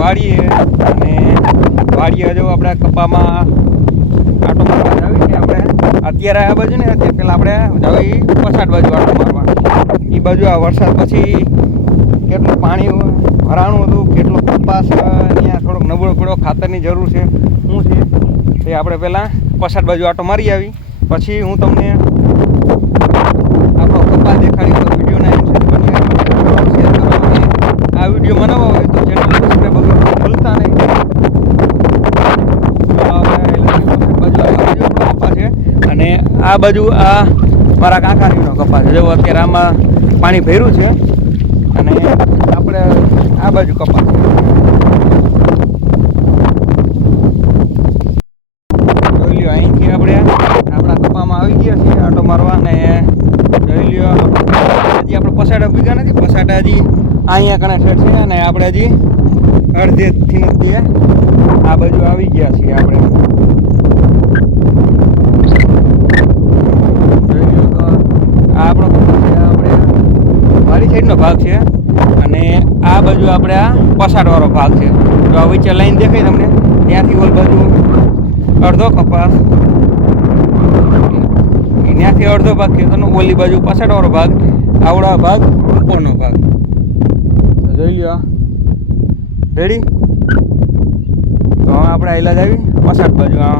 વાડીએ અને વાળીએ જો આપણે કપામાં આટો મારવા જાવી છે આપણે. અત્યારે આ બાજુ ને અત્યારે પેલા આપણે જાવી પછાડ બાજુ આટો મારવા એ બાજુ આ વરસાદ પછી કેટલું પાણી ભરાણું હતું, કેટલો કપાસ અહીંયા થોડોક નબળો પડો ખાતરની જરૂર છે. શું છે? તે આપણે પહેલાં પછાડ બાજુ આટો મારી આવી. પછી હું તમને આપણો કપાસ દેખાડી તો વિડીયોના એન્ડ સુધી બની રહેજો. શેર કરો અને આ વીડિયો બનાવવા હોય તો ચેનલ સબસ્ક્રાઈબ કરવાનું ભૂલતા નહીં તો આપણે એલર્જી બાજુ આ બાજુ આપણો કપાસ છે અને આ બાજુ આ મારા કાકાનીનો કપાસ છે. જો અત્યારે આમાં પાણી ભર્યું છે અને આપણે આ બાજુ કપાસ છે. જોઈ લ્યો, અહીંથી આપણે આપણા કપામાં આવી ગયા છીએ આટો મારવા અને જોઈ લ્યો, હજી આપણે પસાડા ભીગા નથી. પસાડા હજી અહીંયા કણે છે અને આપણે હજી અડધેથી નથી આ બાજુ આવી ગયા છીએ આપણે જોઈ લ્યો તો આ આપણો કપાસ છે આપણે વાડી સાઈડનો ભાગ છે અને આ બાજુ આપણે આ પસાડવાળો ભાગ છે. જો આ વચ્ચે લાઈન દેખાય તમને, ત્યાંથી ઓલ બાજુ અડધો કપાસ, ત્યાંથી અડધો ભાગ ખેતરનો ઓલી બાજુ પસાડવાળો ભાગ, આવડા ભાગ, ઉપરનો ભાગ. જોઈ લ્યો. રેડી તો આપણે આયલા જ આવી પસાડ બાજુ. આ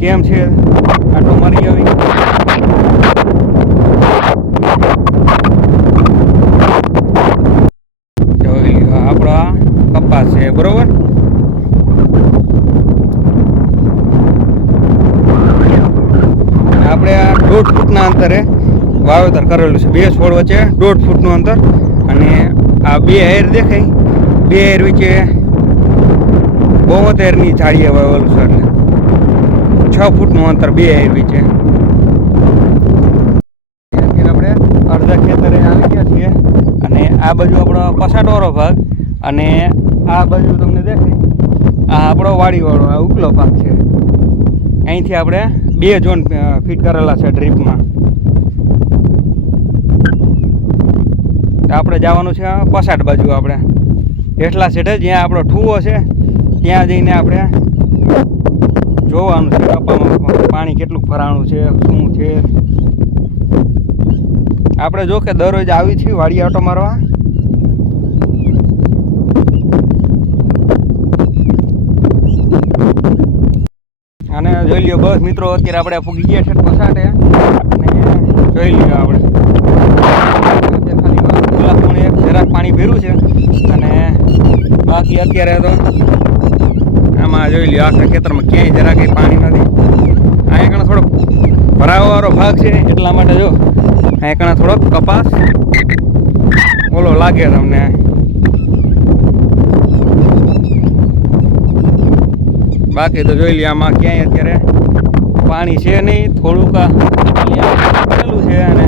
કેમ છે? આટો મારી આવી જોઈ લ્યો આપણા કપાસ છે, બરોબર? આપણે આ દોઢ ફૂટના અંતરે વાવેતર કરેલું છે. બે છોડ વચ્ચે દોઢ ફૂટનું અંતર અને આ બે એર દેખાય. બે એર વચ્ચે બોતેરની જાળીએ વાવેલું છે એટલે છ ફૂટનું અંતર બે હેર વચ્ચે. આપણે અડધા ખેતરે આવી ગયા છીએ અને આ બાજુ આપણો પસાટવાળો ભાગ અને આ બાજુ તમને દેખાય. આ આપણો વાડીવાળો, આ ઉપલો પાક છે. અહીંથી આપણે બે ઝોન ફિટ કરેલા છે ડ્રીપમાં. આપણે જવાનું છે પસાટ બાજુ આપણે. હેઠલા સેઠે જ્યાં આપણો ઠૂવો છે, ત્યાં જઈને આપણે જોવાનું છે પાણી કેટલું ભરાણું છે, શું છે. આપણે જો કે દરરોજ આવી છીએ વાડી આટો મારવા અને જોઈ લ્યો બસ મિત્રો, અત્યારે આપણે પૂગી ગયા છે પસાટે અને જોઈ લ્યો આપણે. એક, જરાક પાણી ભેરું છે. અને બાકી અત્યારે તો આમાં જોઈ લ્યો, આખા ખેતરમાં ક્યાંય જરાક પાણી નથી. અહીંયા કણે થોડોક ભરાવાવાળો ભાગ છે, એટલા માટે જો, અહીંયા કણે થોડોક કપાસ ઓલો લાગે તમને. બાકી તો જોઈ લઈએ આમાં ક્યાંય અત્યારે પાણી છે નહીં, થોડુંક પડેલું છે અને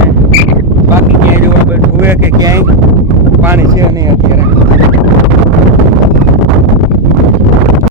બાકી ક્યાંય જોવા બેઠું કે ક્યાંય પાણી છે નહીં અત્યારે.